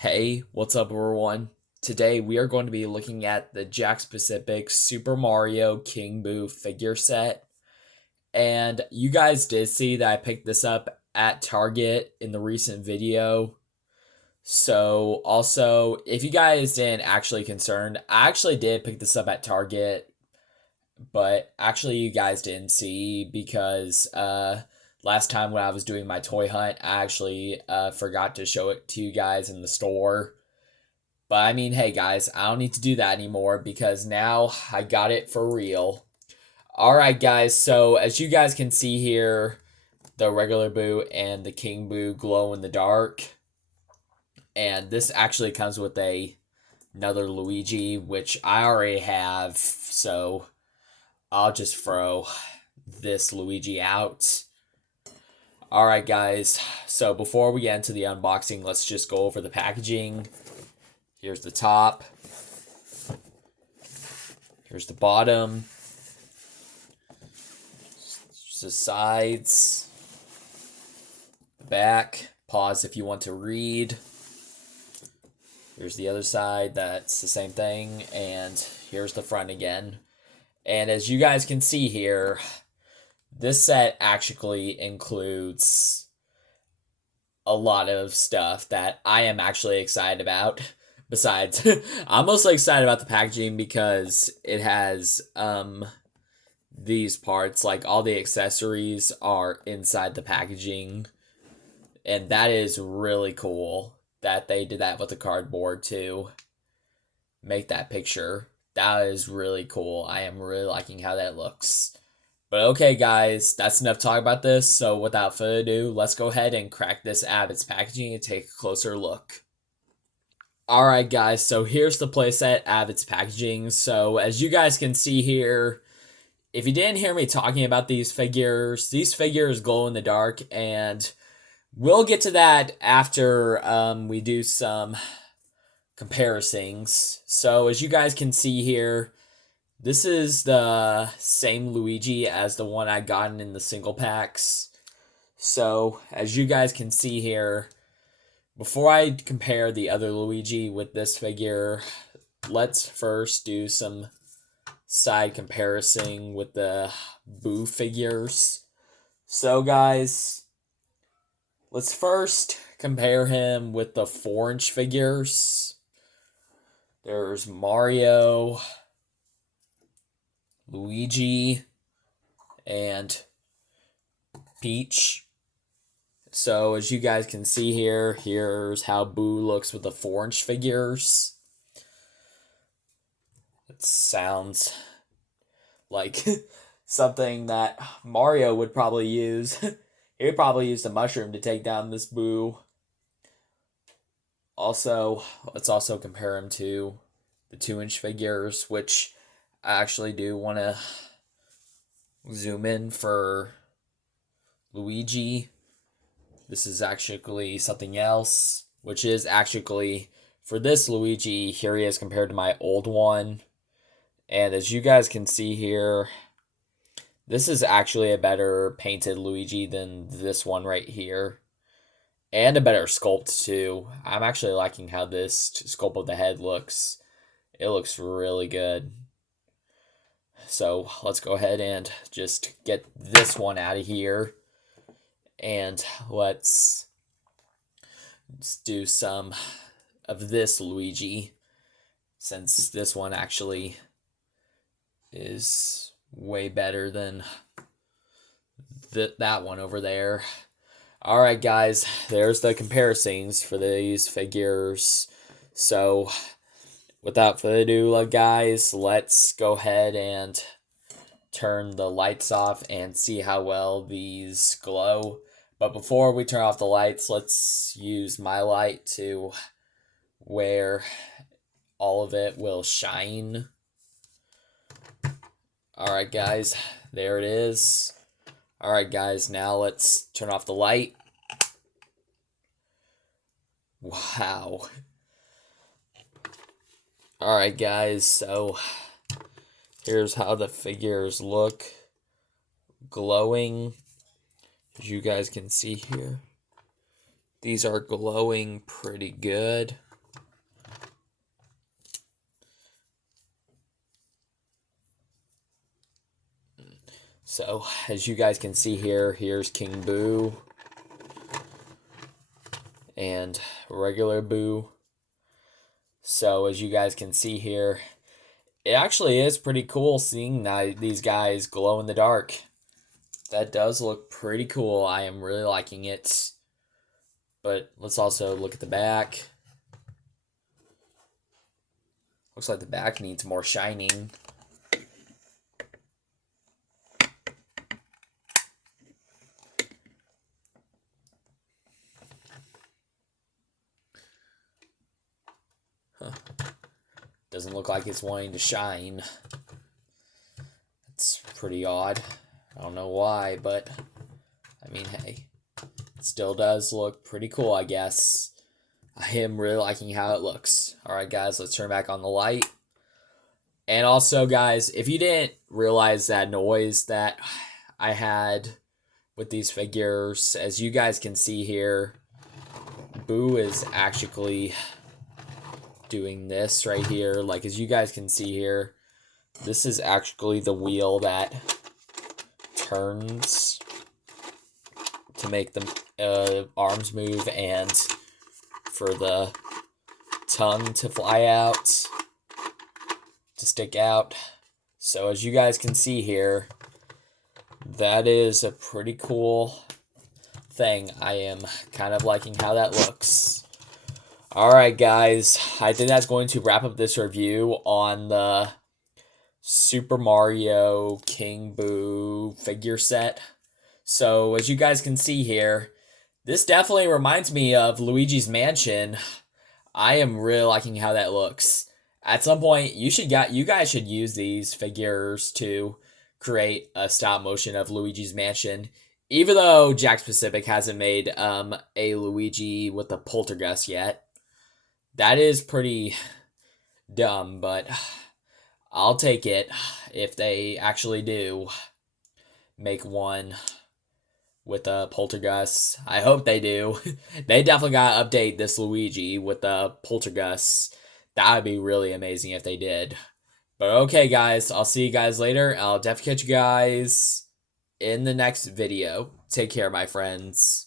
Hey, what's up, everyone? Today we are going to be looking at the Jakks Super Mario King Boo figure set. And you guys did see that I picked this up at Target in the recent video. So, also, if you guys didn't actually concerned, I actually did pick this up at Target, but actually you guys didn't see because last time when I was doing my toy hunt, I actually forgot to show it to you guys in the store. But I mean, hey guys, I don't need to do that anymore because now I got it for real. Alright guys, so as you guys can see here, the regular Boo and the King Boo glow in the dark. And this actually comes with another Luigi, which I already have, so I'll just throw this Luigi out. Alright guys, so before we get into the unboxing, let's just go over the packaging. Here's the top. Here's the bottom. Here's the sides. The back. Pause if you want to read. Here's the other side. That's the same thing. And here's the front again. And as you guys can see here, this set actually includes a lot of stuff that I am actually excited about. Besides, I'm mostly excited about the packaging because it has these parts, like all the accessories are inside the packaging. And that is really cool that they did that with the cardboard to make that picture. That is really cool. I am really liking how that looks. But okay guys, that's enough talk about this. So without further ado, let's go ahead and crack this out of its packaging and take a closer look. Alright guys, so here's the playset out of its packaging. So as you guys can see here, if you didn't hear me talking about these figures glow in the dark, and we'll get to that after we do some comparisons. So as you guys can see here, this is the same Luigi as the one I gotten in the single packs. So as you guys can see here, before I compare the other Luigi with this figure, let's first do some side comparison with the Boo figures. So guys, let's first compare him with the 4-inch figures. There's Mario, Luigi, and Peach. So as you guys can see here, here's how Boo looks with the 4-inch figures. It sounds like something that Mario would probably use. He would probably use the mushroom to take down this Boo. Also, let's also compare him to the 2-inch figures, which I actually do want to zoom in for Luigi. This is actually something else, which is actually for this Luigi, here he is compared to my old one. And as you guys can see here, this is actually a better painted Luigi than this one right here. And a better sculpt too. I'm actually liking how this sculpt of the head looks. It looks really good. So let's go ahead and just get this one out of here. And let's do some of this Luigi, since this one actually is way better than that one over there. Alright guys, there's the comparisons for these figures. So without further ado, guys, let's go ahead and turn the lights off and see how well these glow. But before we turn off the lights, let's use my light to where all of it will shine. Alright guys, there it is. Alright guys, now let's turn off the light. Wow. Alright guys, so here's how the figures look glowing. As you guys can see here, these are glowing pretty good. So, as you guys can see here, here's King Boo and regular Boo. So, as you guys can see here, it actually is pretty cool seeing these guys glow in the dark. That does look pretty cool. I am really liking it. But let's also look at the back. Looks like the back needs more shining. Huh. Doesn't look like it's wanting to shine. It's pretty odd. I don't know why, but I mean, hey, it still does look pretty cool, I guess. I am really liking how it looks. Alright, guys, let's turn back on the light. And also, guys, if you didn't realize that noise that I had with these figures, as you guys can see here, Boo is actually doing this right here. Like, as you guys can see here, this is actually the wheel that turns to make the arms move and for the tongue to fly out, to stick out. So as you guys can see here, that is a pretty cool thing. I am kind of liking how that looks. Alright, guys, I think that's going to wrap up this review on the Super Mario King Boo figure set. So, as you guys can see here, this definitely reminds me of Luigi's Mansion. I am really liking how that looks. At some point, you guys should use these figures to create a stop motion of Luigi's Mansion. Even though Jakks Pacific hasn't made a Luigi with a poltergeist yet. That is pretty dumb, but I'll take it if they actually do make one with a poltergeist. I hope they do. They definitely gotta update this Luigi with the poltergeist. That would be really amazing if they did. But okay, guys, I'll see you guys later. I'll definitely catch you guys in the next video. Take care, my friends.